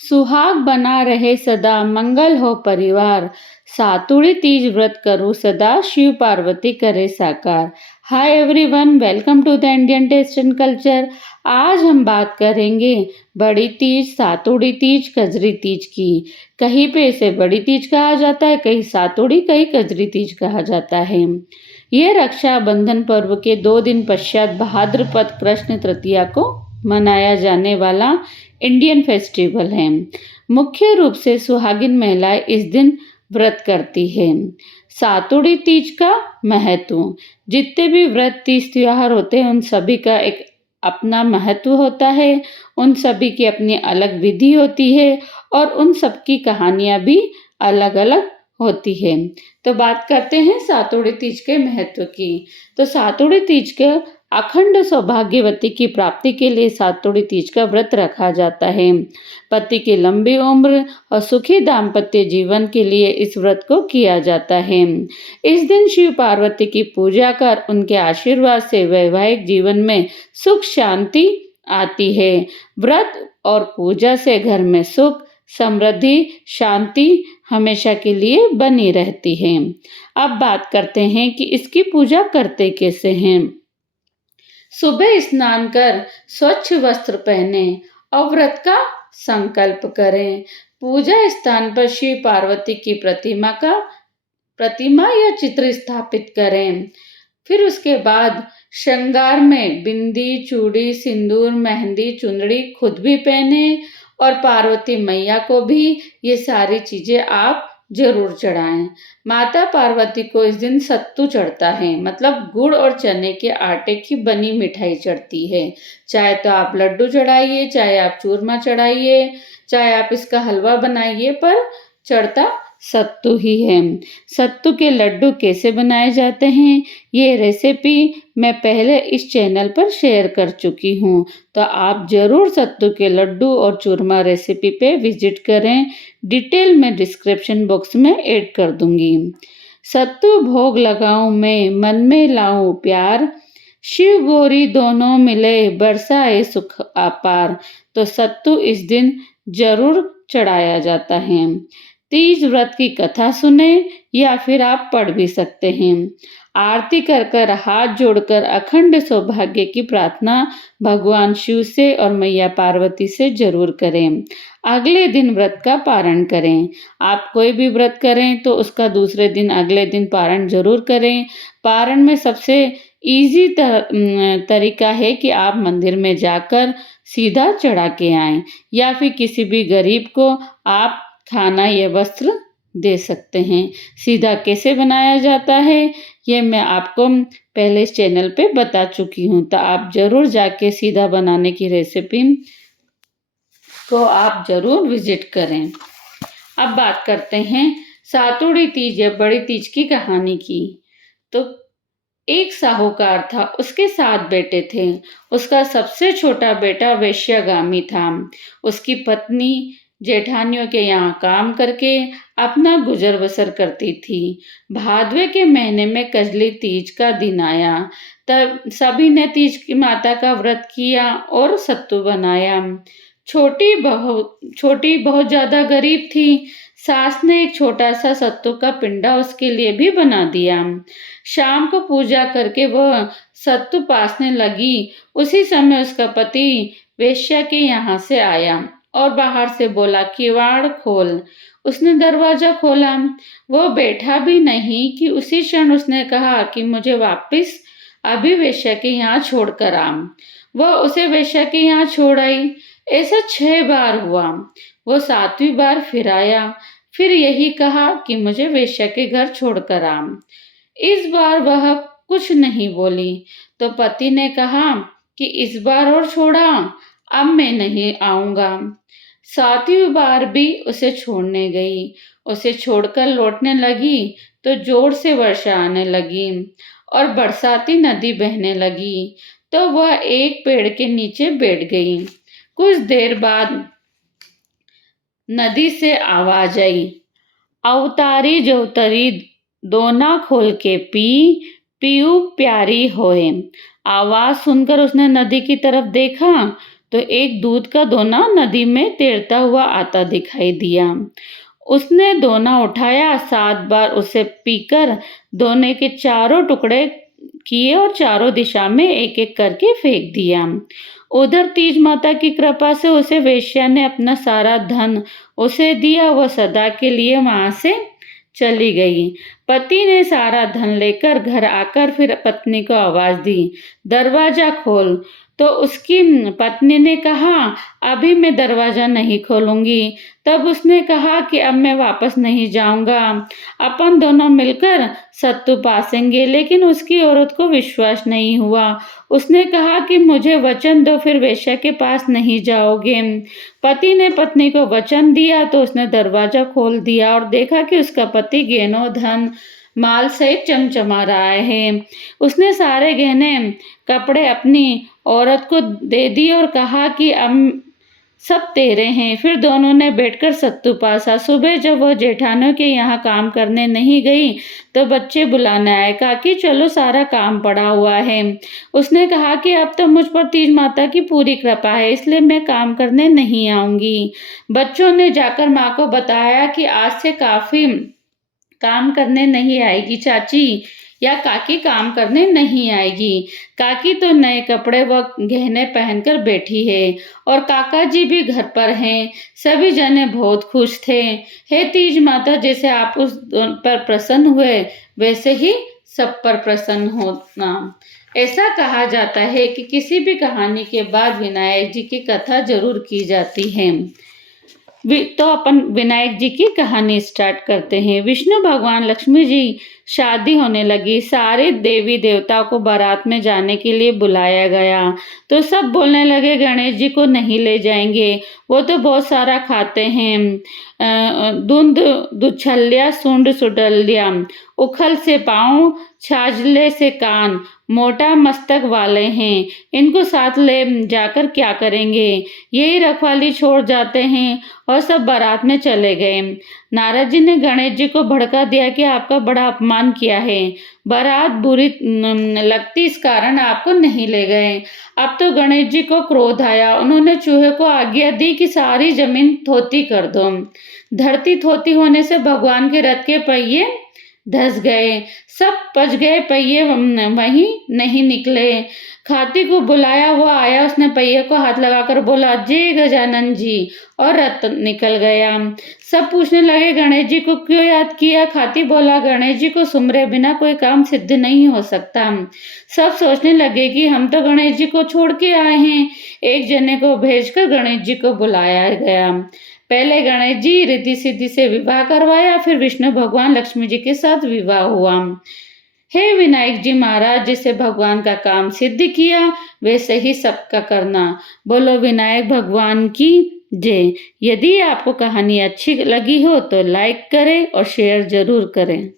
सुहाग बना रहे सदा मंगल हो परिवार। सातुड़ी तीज व्रत करो सदा शिव पार्वती करे साकार। Hi everyone, welcome to the Indian taste and culture. आज हम बात करेंगे बड़ी तीज, सातुड़ी तीज, कजरी तीज की। कहीं पे इसे बड़ी तीज कहा जाता है, कहीं सातुड़ी, कहीं कजरी तीज कहा जाता है। ये रक्षाबंधन पर्व के 2 दिन पश्चात भाद्रपद कृष्ण तृतीया को मनाया जाने वाला इंडियन फेस्टिवल है। मुख्य रूप से सुहागिन महिलाएं इस दिन व्रत करती है। सातुड़ी तीज का महत्व। जितने भी व्रत तीज त्योहार होते हैं उन सभी का एक अपना महत्व होता है। उन सभी की अपनी अलग विधि होती है और उन सब की कहानियां भी अलग अलग होती है। तो बात करते हैं सातुड़ी तीज के महत्व की। तो सातुड़ी तीज के अखंड सौभाग्यवती की प्राप्ति के लिए सातुड़ी तीज का व्रत रखा जाता है। पति की लंबी उम्र और सुखी दाम्पत्य जीवन के लिए इस व्रत को किया जाता है। इस दिन शिव पार्वती की पूजा कर उनके आशीर्वाद से वैवाहिक जीवन में सुख शांति आती है। व्रत और पूजा से घर में सुख, समृद्धि, शांति हमेशा के लिए बनी रहती है। अब बात करते हैं कि इसकी पूजा करते कैसे हैं। सुबह स्नान कर स्वच्छ वस्त्र पहने और व्रत का संकल्प करें। पूजा स्थान पर शिव पार्वती की प्रतिमा या चित्र स्थापित करें। फिर उसके बाद श्रृंगार में बिंदी, चूड़ी, सिंदूर, मेहंदी, चुनरी खुद भी पहने और पार्वती मैया को भी ये सारी चीजें आप जरूर चढ़ाएं। माता पार्वती को इस दिन सत्तू चढ़ता है, मतलब गुड़ और चने के आटे की बनी मिठाई चढ़ती है। चाहे तो आप लड्डू चढ़ाइए, चाहे आप चूरमा चढ़ाइए, चाहे आप इसका हलवा बनाइए, पर चढ़ता सत्तू ही है। सत्तू के लड्डू कैसे बनाए जाते हैं, ये रेसिपी मैं पहले इस चैनल पर शेयर कर चुकी हूँ, तो आप ज़रूर सत्तू के लड्डू और चूरमा रेसिपी पे विजिट करें। डिटेल में डिस्क्रिप्शन बॉक्स में ऐड कर दूंगी। सत्तू भोग लगाऊं मैं, मन में लाऊं प्यार, शिव गौरी दोनों मिले बरसाए सुख अपार। तो सत्तू इस दिन जरूर चढ़ाया जाता है। तीज व्रत की कथा सुने या फिर आप पढ़ भी सकते हैं। आरती कर कर हाथ जोड़कर अखंड सौभाग्य की प्रार्थना भगवान शिव से और मैया पार्वती से जरूर करें। अगले दिन व्रत का पारण करें। आप कोई भी व्रत करें तो उसका दूसरे दिन अगले दिन पारण जरूर करें। पारण में सबसे इजी तरीका है कि आप मंदिर में जाकर सीधा चढ़ा के आएं या फिर किसी भी गरीब को आप खाना या वस्त्र दे सकते हैं। सीधा कैसे बनाया जाता है ये मैं आपको पहले इस चैनल पे बता चुकी हूँ, तो आप जरूर जाके सीधा बनाने की रेसिपी को आप जरूर विजिट करें। अब बात करते हैं सातुड़ी तीज या बड़ी तीज की कहानी की। तो एक साहूकार था, उसके 7 बेटे थे। उसका सबसे छोटा बेटा वेश्यागामी था। उसकी पत्नी जेठानियों के यहाँ काम करके अपना गुजर बसर करती थी। भादवे के महीने में कजली तीज का दिन आया, तब सभी ने तीज की माता का व्रत किया और सत्तू बनाया। छोटी बहुत ज्यादा गरीब थी। सास ने एक छोटा सा सत्तू का पिंडा उसके लिए भी बना दिया। शाम को पूजा करके वह सत्तू पासने लगी। उसी समय उसका पति वेश्या के यहाँ से आया और बाहर से बोला, किवाड़ खोल। उसने दरवाजा खोला। वो बैठा भी नहीं कि उसी क्षण उसने कहा कि मुझे वापस अभी वेश्या के यहाँ छोड़कर आ। वह उसे वेश्या के यहाँ छोड़ आई। ऐसा 6 बार हुआ। वो 7वीं बार फिर आया, फिर यही कहा कि मुझे वेश्या के घर छोड़कर आ। इस बार वह कुछ नहीं बोली तो पति ने कहा कि इस बार और छोड़ा, अब मैं नहीं आऊंगा। 7वीं बार भी उसे छोड़ने गई। उसे छोड़कर लौटने लगी तो जोर से वर्षा आने लगी और बरसाती नदी बहने लगी। तो वह एक पेड़ के नीचे बैठ गई। कुछ देर बाद नदी से आवाज आई, अवतारी जोतरी दोना खोल के पी, पीऊ प्यारी होए। आवाज सुनकर उसने नदी की तरफ देखा तो एक दूध का दोना नदी में तैरता हुआ आता दिखाई दिया। उसने दोना उठाया, 7 बार उसे पीकर दोने के चारों टुकड़े किए और चारों दिशा में एक-एक करके फेंक दिया। उधर तीज माता की कृपा से उसे वेश्या ने अपना सारा धन उसे दिया। वह सदा के लिए वहां से चली गई। पति ने सारा धन लेकर घर आकर फिर पत्नी को आवाज दी, दरवाजा खोल। तो उसकी पत्नी ने कहा, अभी मैं दरवाजा नहीं खोलूंगी। तब उसने कहा कि अब मैं वापस नहीं जाऊंगा, अपन दोनों मिलकर सत्तू पासेंगे। लेकिन उसकी औरत को विश्वास नहीं हुआ। उसने कहा कि मुझे वचन दो, फिर वेश्या के पास नहीं जाओगे। पति ने पत्नी को वचन दिया तो उसने दरवाजा खोल दिया और देखा कि उसका पति गहनों धन माल सहित चमचमा रहा है। उसने सारे गहने कपड़े अपनी औरत को दे दिए और कहा कि अब सब तेरे हैं। फिर दोनों ने बैठकर सत्तू पासा। सुबह जब वह जेठानियों के यहाँ काम करने नहीं गई तो बच्चे बुलाने आए। कहा कि चलो, सारा काम पड़ा हुआ है। उसने कहा कि अब तो मुझ पर तीज माता की पूरी कृपा है, इसलिए मैं काम करने नहीं आऊंगी। बच्चों ने जाकर माँ को बताया कि आज से काफी काम करने नहीं आएगी चाची या काकी काम करने नहीं आएगी। काकी तो नए कपड़े व गहने पहनकर बैठी है और काका जी भी घर पर हैं। सभी जने बहुत खुश थे। हे तीज माता, जैसे आप उस पर प्रसन्न हुए वैसे ही सब पर प्रसन्न होना। ऐसा कहा जाता है कि किसी भी कहानी के बाद विनायक जी की कथा जरूर की जाती है। तो अपन विनायक जी की कहानी स्टार्ट करते हैं। विष्णु भगवान, लक्ष्मी जी शादी होने लगी। सारे देवी देवताओं को बारात में जाने के लिए बुलाया गया तो सब बोलने लगे गणेश जी को नहीं ले जाएंगे, वो तो बहुत सारा खाते हैं। धुंध दुछल्या सुंड सुडल्या, उखल से पाँव छाजले से कान, मोटा मस्तक वाले हैं, इनको साथ ले जाकर क्या करेंगे। यही रखवाली छोड़ जाते हैं और सब बारात में चले गए। नारद जी ने गणेश जी को भड़का दिया कि आपका बड़ा अपमान किया है, बारात बुरी लगती इस कारण आपको नहीं ले गए। अब तो गणेश जी को क्रोध आया। उन्होंने चूहे को आज्ञा दी कि सारी जमीन थोती कर दो। धरती थोती होने से भगवान के रथ के पहिए धस गए, सब पच गए, पहिए वहीं नहीं निकले। खाती को बुलाया, वो आया, उसने पहिए को हाथ लगाकर बोला, जय गजानन जी, और रथ निकल गया। सब पूछने लगे गणेश जी को क्यों याद किया। खाती बोला, गणेश जी को सुमरे बिना कोई काम सिद्ध नहीं हो सकता। सब सोचने लगे कि हम तो गणेश जी को छोड़ के आए हैं। एक जने को भेजकर गणेश जी को बुलाया गया। पहले गणेश जी रिद्धि सिद्धि से विवाह करवाया, फिर विष्णु भगवान लक्ष्मी जी के साथ विवाह हुआ। हे विनायक जी महाराज, जिसे भगवान का काम सिद्ध किया वैसे ही सबका करना। बोलो विनायक भगवान की जय। यदि आपको कहानी अच्छी लगी हो तो लाइक करें और शेयर जरूर करें।